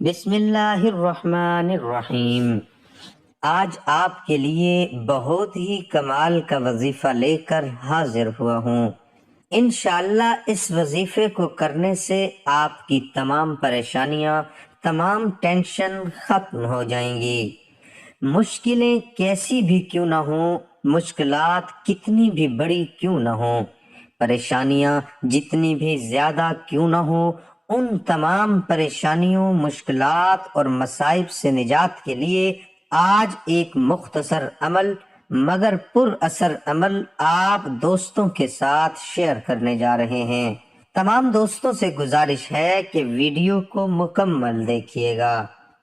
بسم اللہ الرحمن الرحیم۔ آج آپ کے لیے بہت ہی کمال کا وظیفہ لے کر حاضر ہوا ہوں۔ انشاءاللہ اس وظیفے کو کرنے سے آپ کی تمام پریشانیاں، تمام ٹینشن ختم ہو جائیں گی۔ مشکلیں کیسی بھی کیوں نہ ہوں، مشکلات کتنی بھی بڑی کیوں نہ ہوں، پریشانیاں جتنی بھی زیادہ کیوں نہ ہوں، ان تمام پریشانیوں، مشکلات اور مصائب سے نجات کے لیے آج ایک مختصر عمل مگر پر اثر عمل آپ دوستوں کے ساتھ شیئر کرنے جا رہے ہیں۔ تمام دوستوں سے گزارش ہے کہ ویڈیو کو مکمل دیکھیے گا۔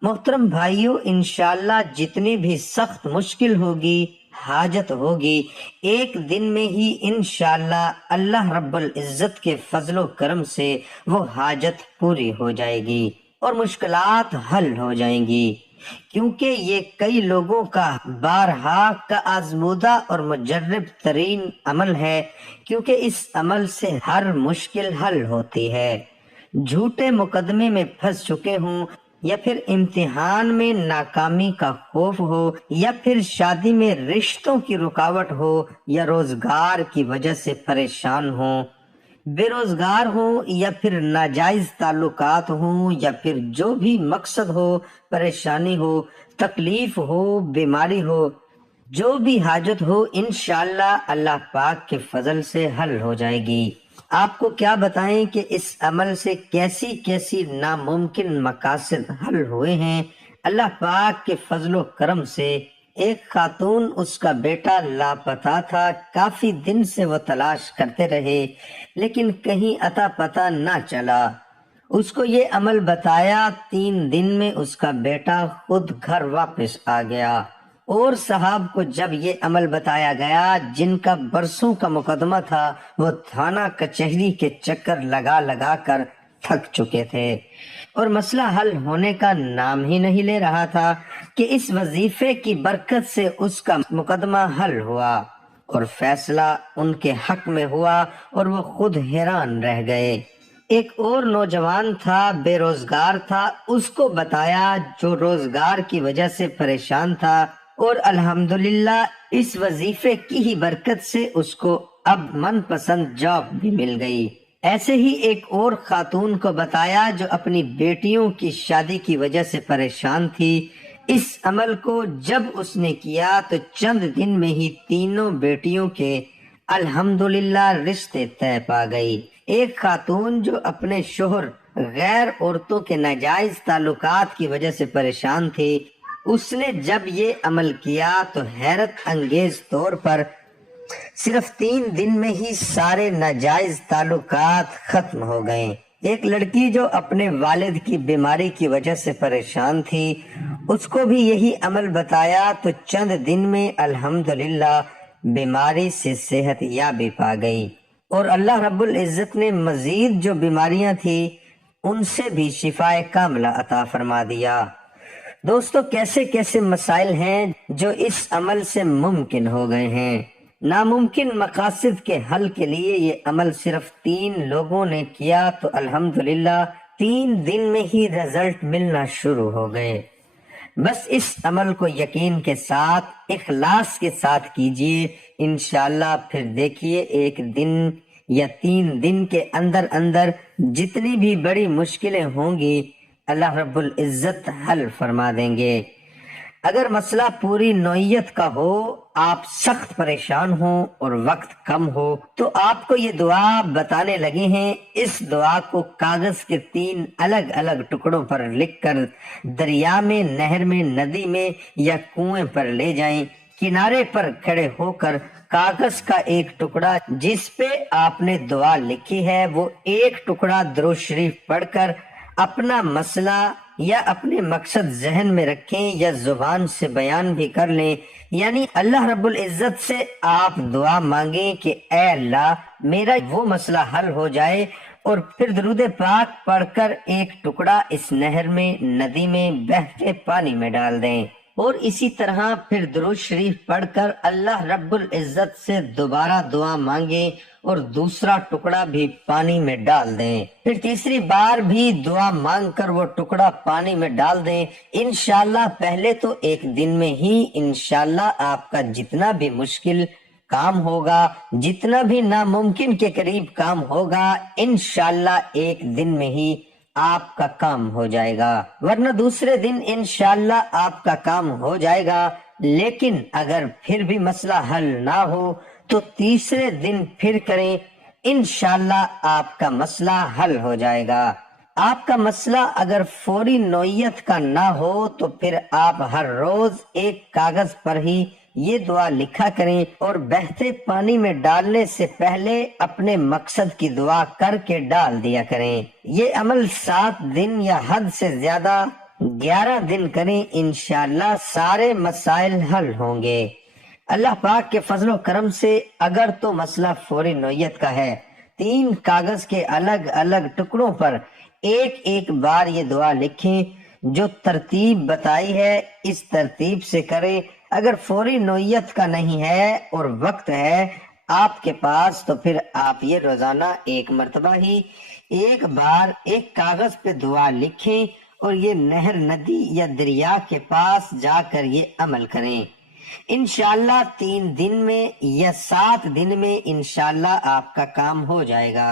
محترم بھائیو، انشاءاللہ جتنی بھی سخت مشکل ہوگی، حاجت ہوگی، ایک دن میں ہی انشاءاللہ اللہ رب العزت کے فضل و کرم سے وہ حاجت پوری ہو جائے گی اور مشکلات حل ہو جائیں گی، کیونکہ یہ کئی لوگوں کا بارہا کا آزمودہ اور مجرب ترین عمل ہے، کیونکہ اس عمل سے ہر مشکل حل ہوتی ہے۔ جھوٹے مقدمے میں پھنس چکے ہوں، یا پھر امتحان میں ناکامی کا خوف ہو، یا پھر شادی میں رشتوں کی رکاوٹ ہو، یا روزگار کی وجہ سے پریشان ہوں، بے روزگار ہوں، یا پھر ناجائز تعلقات ہوں، یا پھر جو بھی مقصد ہو، پریشانی ہو، تکلیف ہو، بیماری ہو، جو بھی حاجت ہو، انشاءاللہ اللہ پاک کے فضل سے حل ہو جائے گی۔ آپ کو کیا بتائیں کہ اس عمل سے کیسی کیسی ناممکن مقاصد حل ہوئے ہیں۔ اللہ پاک کے فضل و کرم سے ایک خاتون، اس کا بیٹا لاپتہ تھا، کافی دن سے وہ تلاش کرتے رہے لیکن کہیں اتا پتہ نہ چلا۔ اس کو یہ عمل بتایا، 3 دن میں اس کا بیٹا خود گھر واپس آ گیا۔ اور صاحب کو جب یہ عمل بتایا گیا، جن کا برسوں کا مقدمہ تھا، وہ تھانہ کچہری کے چکر لگا لگا کر تھک چکے تھے اور مسئلہ حل ہونے کا نام ہی نہیں لے رہا تھا، کہ اس وظیفے کی برکت سے اس کا مقدمہ حل ہوا اور فیصلہ ان کے حق میں ہوا، اور وہ خود حیران رہ گئے۔ ایک اور نوجوان تھا، بے روزگار تھا، اس کو بتایا جو روزگار کی وجہ سے پریشان تھا، اور الحمدللہ اس وظیفے کی ہی برکت سے اس کو اب من پسند جاب بھی مل گئی۔ ایسے ہی ایک اور خاتون کو بتایا جو اپنی بیٹیوں کی شادی کی وجہ سے پریشان تھی۔ اس عمل کو جب اس نے کیا تو چند دن میں ہی تینوں بیٹیوں کے الحمدللہ رشتے طے پا گئی۔ ایک خاتون جو اپنے شوہر غیر عورتوں کے ناجائز تعلقات کی وجہ سے پریشان تھی، اس نے جب یہ عمل کیا تو حیرت انگیز طور پر صرف 3 دن میں ہی سارے ناجائز تعلقات ختم ہو گئے۔ ایک لڑکی جو اپنے والد کی بیماری کی وجہ سے پریشان تھی، اس کو بھی یہی عمل بتایا تو چند دن میں الحمدللہ بیماری سے صحت یابی پا گئی، اور اللہ رب العزت نے مزید جو بیماریاں تھیں ان سے بھی شفاء کاملہ عطا فرما دیا۔ دوستو، کیسے کیسے مسائل ہیں جو اس عمل سے ممکن ہو گئے ہیں۔ ناممکن مقاصد کے حل کے لیے یہ عمل صرف 3 لوگوں نے کیا تو الحمدللہ 3 دن میں ہی رزلٹ ملنا شروع ہو گئے۔ بس اس عمل کو یقین کے ساتھ، اخلاص کے ساتھ کیجئے، انشاءاللہ پھر دیکھیے ایک دن یا 3 دن کے اندر اندر جتنی بھی بڑی مشکلیں ہوں گی اللہ رب العزت حل فرما دیں گے۔ اگر مسئلہ پوری نوعیت کا ہو، آپ سخت پریشان ہوں اور وقت کم ہو، تو آپ کو یہ دعا بتانے لگے ہیں۔ اس دعا کو کاغذ کے 3 الگ الگ ٹکڑوں پر لکھ کر دریا میں، نہر میں، ندی میں یا کنویں پر لے جائیں۔ کنارے پر کھڑے ہو کر کاغذ کا ایک ٹکڑا جس پہ آپ نے دعا لکھی ہے، وہ ایک ٹکڑا درود شریف پڑھ کر اپنا مسئلہ یا اپنے مقصد ذہن میں رکھیں یا زبان سے بیان بھی کر لیں، یعنی اللہ رب العزت سے آپ دعا مانگیں کہ اے اللہ میرا وہ مسئلہ حل ہو جائے، اور پھر درود پاک پڑھ کر ایک ٹکڑا اس نہر میں، ندی میں، بہتے پانی میں ڈال دیں، اور اسی طرح پھر درود شریف پڑھ کر اللہ رب العزت سے دوبارہ دعا مانگیں، اور دوسرا ٹکڑا بھی پانی میں ڈال دیں، پھر تیسری بار بھی دعا مانگ کر وہ ٹکڑا پانی میں ڈال دیں۔ انشاءاللہ پہلے تو ایک دن میں ہی انشاءاللہ آپ کا جتنا بھی مشکل کام ہوگا، جتنا بھی ناممکن کے قریب کام ہوگا، انشاءاللہ ایک دن میں ہی آپ کا کام ہو جائے گا، ورنہ دوسرے دن انشاءاللہ آپ کا کام ہو جائے گا۔ لیکن اگر پھر بھی مسئلہ حل نہ ہو تو تیسرے دن پھر کریں، انشاءاللہ آپ کا مسئلہ حل ہو جائے گا۔ آپ کا مسئلہ اگر فوری نوعیت کا نہ ہو تو پھر آپ ہر روز ایک کاغذ پر ہی یہ دعا لکھا کریں اور بہتے پانی میں ڈالنے سے پہلے اپنے مقصد کی دعا کر کے ڈال دیا کریں۔ یہ عمل 7 دن یا حد سے زیادہ 11 دن کریں، انشاءاللہ سارے مسائل حل ہوں گے۔ اللہ پاک کے فضل و کرم سے اگر تو مسئلہ فوری نوعیت کا ہے، 3 کاغذ کے الگ الگ ٹکڑوں پر ایک ایک بار یہ دعا لکھیں، جو ترتیب بتائی ہے اس ترتیب سے کریں۔ اگر فوری نوعیت کا نہیں ہے اور وقت ہے آپ کے پاس تو پھر آپ یہ روزانہ ایک مرتبہ ہی ایک بار ایک کاغذ پہ دعا لکھیں اور یہ نہر، ندی یا دریا کے پاس جا کر یہ عمل کریں۔ انشاءاللہ 3 دن میں یا 7 دن میں انشاءاللہ آپ کا کام ہو جائے گا۔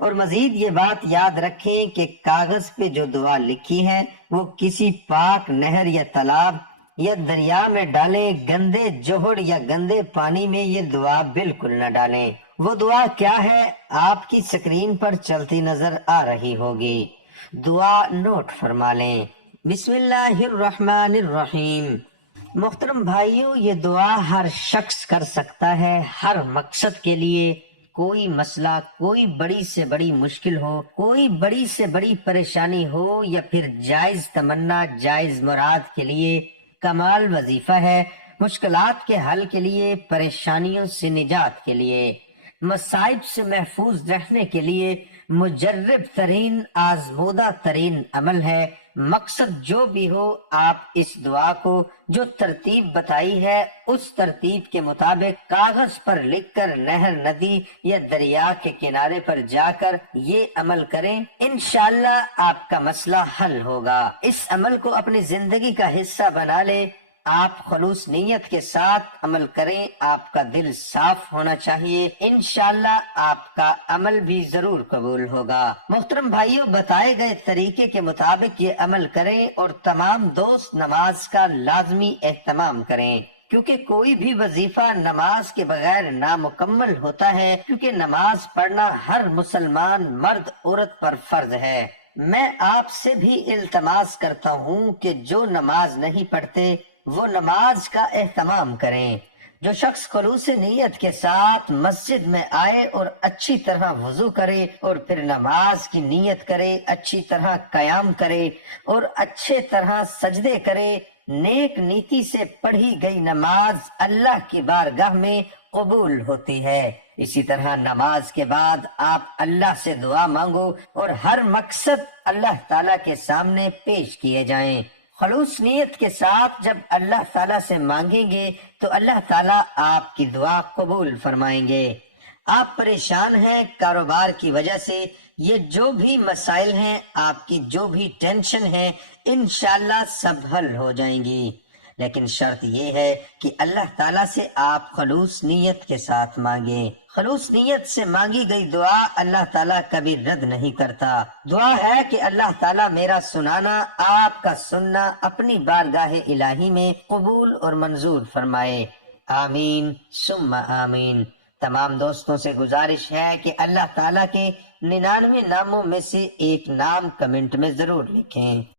اور مزید یہ بات یاد رکھیں کہ کاغذ پہ جو دعا لکھی ہے وہ کسی پاک نہر یا تالاب یا دریا میں ڈالیں، گندے جوہر یا گندے پانی میں یہ دعا بالکل نہ ڈالیں۔ وہ دعا کیا ہے آپ کی سکرین پر چلتی نظر آ رہی ہوگی، دعا نوٹ فرما لیں۔ بسم اللہ الرحمن الرحیم۔ محترم بھائیوں، یہ دعا ہر شخص کر سکتا ہے، ہر مقصد کے لیے۔ کوئی مسئلہ، کوئی بڑی سے بڑی مشکل ہو، کوئی بڑی سے بڑی پریشانی ہو یا پھر جائز تمنا، جائز مراد کے لیے کمال وظیفہ ہے، مشکلات کے حل کے لیے، پریشانیوں سے نجات کے لیے، مصائب سے محفوظ رہنے کے لیے مجرب ترین، آزمودہ ترین عمل ہے۔ مقصد جو بھی ہو، آپ اس دعا کو جو ترتیب بتائی ہے اس ترتیب کے مطابق کاغذ پر لکھ کر نہر، ندی یا دریا کے کنارے پر جا کر یہ عمل کریں، انشاءاللہ آپ کا مسئلہ حل ہوگا۔ اس عمل کو اپنی زندگی کا حصہ بنا لے، آپ خلوص نیت کے ساتھ عمل کریں، آپ کا دل صاف ہونا چاہیے، انشاءاللہ آپ کا عمل بھی ضرور قبول ہوگا۔ محترم بھائیوں، بتائے گئے طریقے کے مطابق یہ عمل کریں اور تمام دوست نماز کا لازمی اہتمام کریں، کیونکہ کوئی بھی وظیفہ نماز کے بغیر نامکمل ہوتا ہے، کیونکہ نماز پڑھنا ہر مسلمان مرد عورت پر فرض ہے۔ میں آپ سے بھی التماس کرتا ہوں کہ جو نماز نہیں پڑھتے وہ نماز کا اہتمام کریں۔ جو شخص خلوص نیت کے ساتھ مسجد میں آئے اور اچھی طرح وضو کرے اور پھر نماز کی نیت کرے، اچھی طرح قیام کرے اور اچھے طرح سجدے کرے، نیک نیتی سے پڑھی گئی نماز اللہ کی بارگاہ میں قبول ہوتی ہے۔ اسی طرح نماز کے بعد آپ اللہ سے دعا مانگو اور ہر مقصد اللہ تعالیٰ کے سامنے پیش کیے جائیں۔ خلوص نیت کے ساتھ جب اللہ تعالیٰ سے مانگیں گے تو اللہ تعالیٰ آپ کی دعا قبول فرمائیں گے۔ آپ پریشان ہیں کاروبار کی وجہ سے، یہ جو بھی مسائل ہیں، آپ کی جو بھی ٹینشن ہے، انشاءاللہ سب حل ہو جائیں گی، لیکن شرط یہ ہے کہ اللہ تعالیٰ سے آپ خلوص نیت کے ساتھ مانگیں۔ خلوص نیت سے مانگی گئی دعا اللہ تعالیٰ کبھی رد نہیں کرتا۔ دعا ہے کہ اللہ تعالیٰ میرا سنانا، آپ کا سننا اپنی بارگاہ الہی میں قبول اور منظور فرمائے۔ آمین ثم آمین۔ تمام دوستوں سے گزارش ہے کہ اللہ تعالیٰ کے 99 ناموں میں سے ایک نام کمنٹ میں ضرور لکھیں۔